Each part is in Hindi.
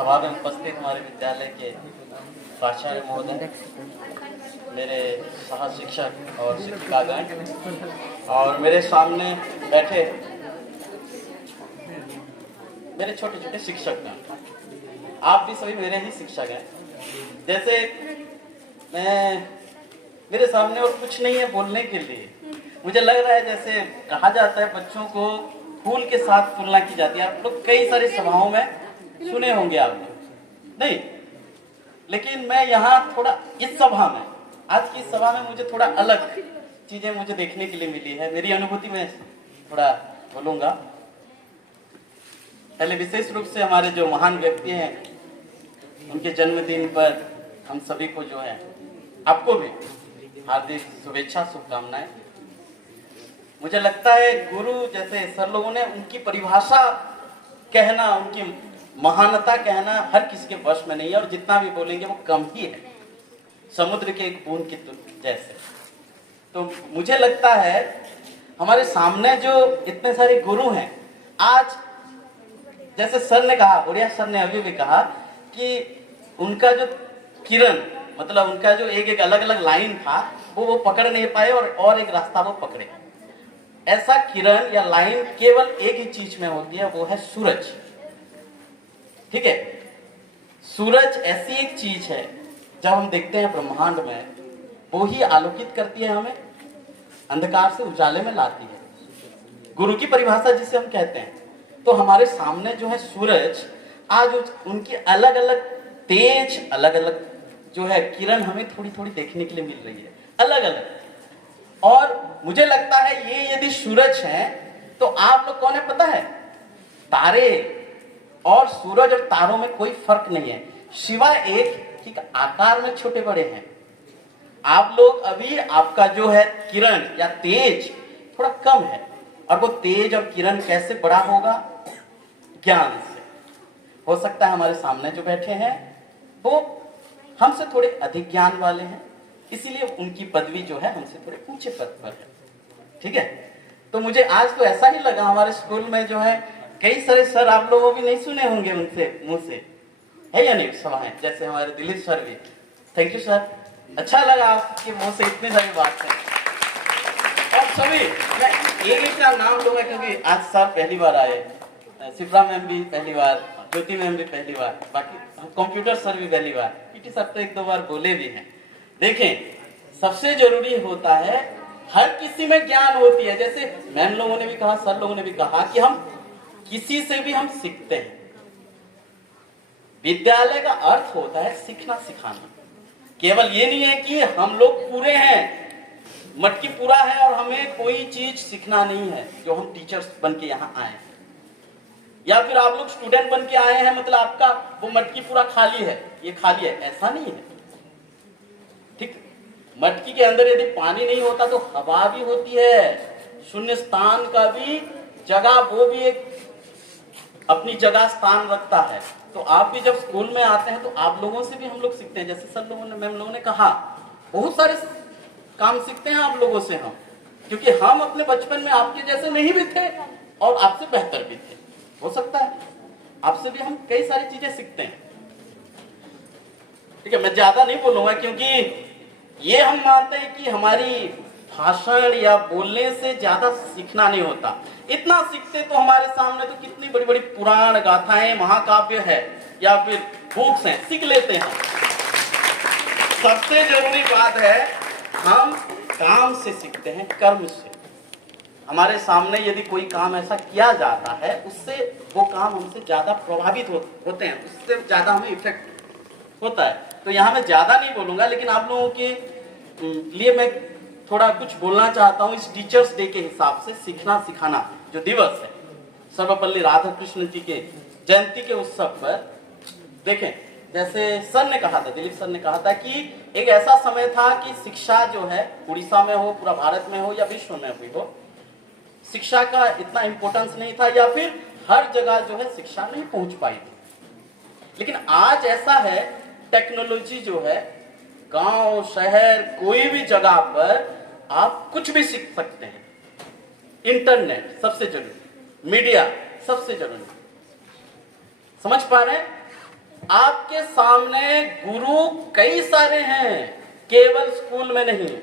सभा में उपस्थित हमारे विद्यालय के प्राचार्य महोदय, मेरे सह शिक्षक और शिक्षिकागण और मेरे सामने बैठे मेरे छोटे छोटे शिक्षकगण, आप भी सभी मेरे ही शिक्षक हैं। जैसे मेरे सामने और कुछ नहीं है बोलने के लिए। मुझे लग रहा है जैसे कहा जाता है बच्चों को फूल के साथ तुलना की जाती है। आप लोग कई सारी सभाओं में सुने होंगे आप लोग, नहीं? लेकिन मैं यहाँ थोड़ा इस सभा में, आज की सभा में मुझे थोड़ा अलग चीजें मुझे देखने के लिए मिली है। मेरी अनुभूति में थोड़ा बोलूंगा। पहले विशेष रूप से हमारे जो महान व्यक्ति हैं, उनके जन्मदिन पर हम सभी को जो है, आपको भी हार्दिक शुभेच्छा, शुभकामनाएं। मुझे लगता है गुरु जैसे सर लोगों ने उनकी परिभाषा कहना, उनकी महानता कहना हर किसी के वश में नहीं है, और जितना भी बोलेंगे वो कम ही है, समुद्र के एक बूंद की जैसे। तो मुझे लगता है हमारे सामने जो इतने सारे गुरु हैं, आज जैसे सर ने कहा, उड़िया सर ने अभी भी कहा कि उनका जो किरण, मतलब उनका जो एक एक अलग अलग लाइन था वो पकड़ नहीं पाए और एक रास्ता वो पकड़े। ऐसा किरण या लाइन केवल एक ही चीज में होती है, वो है सूरज। ठीक है, सूरज ऐसी एक चीज है जब हम देखते हैं ब्रह्मांड में, वो ही आलोकित करती है हमें, अंधकार से उजाले में लाती है, गुरु की परिभाषा जिसे हम कहते हैं। तो हमारे सामने जो है सूरज, आज उनकी अलग अलग तेज, अलग अलग जो है किरण हमें थोड़ी थोड़ी देखने के लिए मिल रही है, अलग अलग। और मुझे लगता है ये यदि सूरज है तो आप लोग कौन है पता है? तारे। और सूरज और तारों में कोई फर्क नहीं है, सिवाय एक कि आकार में छोटे बड़े हैं। आप लोग अभी, आपका जो है किरण या तेज थोड़ा कम है, और वो तेज और किरण कैसे बड़ा होगा? ज्ञान से। हो सकता है हमारे सामने जो बैठे हैं वो हमसे थोड़े अधिक ज्ञान वाले हैं, इसीलिए उनकी पदवी जो है हमसे थोड़े ऊंचे पद पर है। ठीक है, तो मुझे आज तो ऐसा ही लगा, हमारे स्कूल में जो है कई सारे सर आप लोगों भी नहीं सुने होंगे उनसे मुंह से, है या नहीं? सवाएं जैसे हमारे दिलीप सर भी, थैंक यू सर, अच्छा लगा आपके मुंह से इतनी सारी बात है। और सभी मैं एक का नाम लूंगा क्योंकि आज सर पहली बार आए, शिप्रा मैम भी पहली बार, ज्योति मैम भी पहली बार, बाकी कंप्यूटर सर भी पहली बार, पीटी सर तो एक दो बार बोले भी हैं। देखें, सबसे जरूरी होता है, हर किसी में ज्ञान होती है। जैसे मैम लोगों ने भी कहा, सर लोगों ने भी कहा कि हम किसी से भी हम सीखते हैं। विद्यालय का अर्थ होता है सीखना, सिखाना। केवल ये नहीं है कि हम लोग पूरे हैं, मटकी पूरा है और हमें कोई चीज सीखना नहीं है, जो हम टीचर्स बन के यहाँ आए हैं, या फिर आप लोग स्टूडेंट बन के आए हैं, मतलब आपका वो मटकी पूरा खाली है, ये खाली है, ऐसा नहीं है। ठीक, मटकी के अंदर यदि पानी नहीं होता तो हवा भी होती है, शून्य स्थान का भी जगह, वो भी एक अपनी जगह स्थान रखता है। तो आप भी जब स्कूल में आते हैं तो आप लोगों से भी हम लोग सीखते हैं। जैसे सर लोगों ने, मैम लोगों ने कहा, बहुत सारे काम सीखते हैं आप लोगों से हम, क्योंकि हम अपने बचपन में आपके जैसे नहीं भी थे और आपसे बेहतर भी थे। हो सकता है आपसे भी हम कई सारी चीजें सीखते हैं। ठीक है, मैं ज्यादा नहीं बोलूंगा क्योंकि ये हम मानते हैं कि हमारी भाषण या बोलने से ज्यादा सीखना नहीं होता। इतना सीखते तो हमारे सामने तो कितनी बड़ी बड़ी पुराण गाथाएं, महाकाव्य है या फिर बुक्स हैं, सीख लेते हैं। सबसे जरूरी बात है हम काम से सीखते हैं, कर्म से। हमारे सामने यदि कोई काम ऐसा किया जाता है, उससे वो काम हमसे ज्यादा प्रभावित होते हैं, उससे ज्यादा हमें इफेक्ट होता है। तो यहाँ मैं ज्यादा नहीं बोलूंगा, लेकिन आप लोगों के लिए मैं थोड़ा कुछ बोलना चाहता हूँ। इस टीचर्स डे के हिसाब से सीखना सिखाना जो दिवस है, सर्वपल्ली राधाकृष्ण जी के जयंती के उत्सव पर, देखें जैसे सर ने कहा था, दिलीप सर ने कहा था कि एक ऐसा समय था कि शिक्षा जो है, उड़ीसा में हो, पूरा भारत में हो या विश्व में भी हो, शिक्षा का इतना इंपॉर्टेंस नहीं था, या फिर हर जगह जो है शिक्षा नहीं पहुंच पाई थी। लेकिन आज ऐसा है, टेक्नोलॉजी जो है, गांव शहर कोई भी जगह पर आप कुछ भी सीख सकते हैं। इंटरनेट सबसे जरूरी, मीडिया सबसे जरूरी, समझ पा रहे हैं? आपके सामने गुरु कई सारे हैं, केवल स्कूल में नहीं।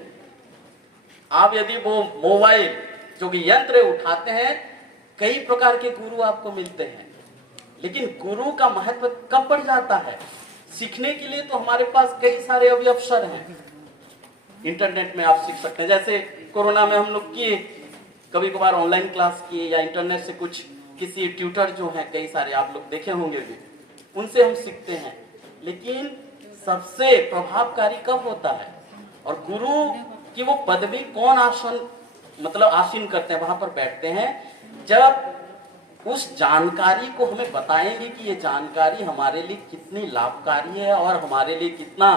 आप यदि वो मोबाइल जो कि यंत्र उठाते हैं, कई प्रकार के गुरु आपको मिलते हैं, लेकिन गुरु का महत्व कब बढ़ जाता है? सीखने के लिए तो हमारे पास कई सारे अभी अवसर हैं। इंटरनेट में आप सीख सकते हैं, जैसे कोरोना में हम लोग किए, कभी कभार ऑनलाइन क्लास किए, या इंटरनेट से कुछ किसी ट्यूटर जो हैं कई सारे आप लोग देखे होंगे भी, उनसे हम सीखते हैं। लेकिन सबसे प्रभावकारी कब होता है? और गुरु की वो पदवी कौन आसीन करते हैं, वहां पर बैठते हैं, जब उस जानकारी को हमें बताएंगे कि ये जानकारी हमारे लिए कितनी लाभकारी है और हमारे लिए कितना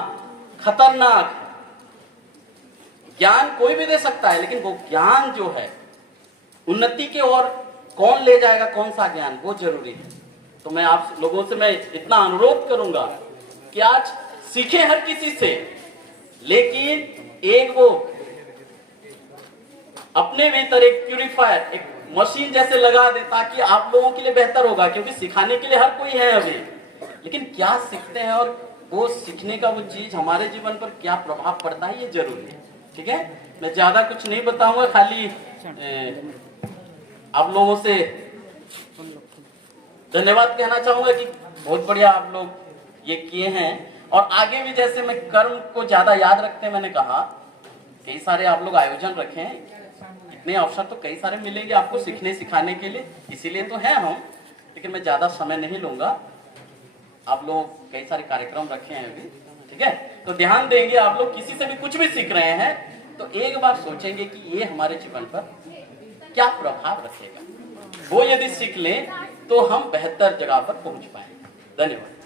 खतरनाक है। ज्ञान कोई भी दे सकता है, लेकिन वो ज्ञान जो है उन्नति के ओर कौन ले जाएगा, कौन सा ज्ञान, वो जरूरी है। तो मैं आप लोगों से मैं इतना अनुरोध करूंगा कि आज सीखें हर किसी से, लेकिन एक वो अपने भीतर एक प्यूरिफायर, एक मशीन जैसे लगा दे, ताकि आप लोगों के लिए बेहतर होगा। क्योंकि सिखाने के लिए हर कोई है अभी, लेकिन क्या सीखते हैं और वो सीखने का वो चीज हमारे जीवन पर क्या प्रभाव पड़ता है, ये जरूरी है। ठीक है, मैं ज्यादा कुछ नहीं बताऊंगा, खाली आप लोगों से धन्यवाद कहना चाहूंगा कि बहुत बढ़िया आप लोग ये किए हैं। और आगे भी जैसे मैं कर्म को ज्यादा याद रखते हैं, मैंने कहा कई सारे आप लोग आयोजन रखे हैं, इतने अवसर तो कई सारे मिलेंगे आपको सीखने सिखाने के लिए, इसीलिए तो है हम। लेकिन मैं ज्यादा समय नहीं लूंगा, आप लोग कई सारे कार्यक्रम रखे हैं अभी, ठीक है? तो ध्यान देंगे, आप लोग किसी से भी कुछ भी सीख रहे हैं तो एक बार सोचेंगे कि ये हमारे जीवन पर क्या प्रभाव रखेगा। वो यदि सीख लें तो हम बेहतर जगह पर पहुंच पाएंगे। धन्यवाद।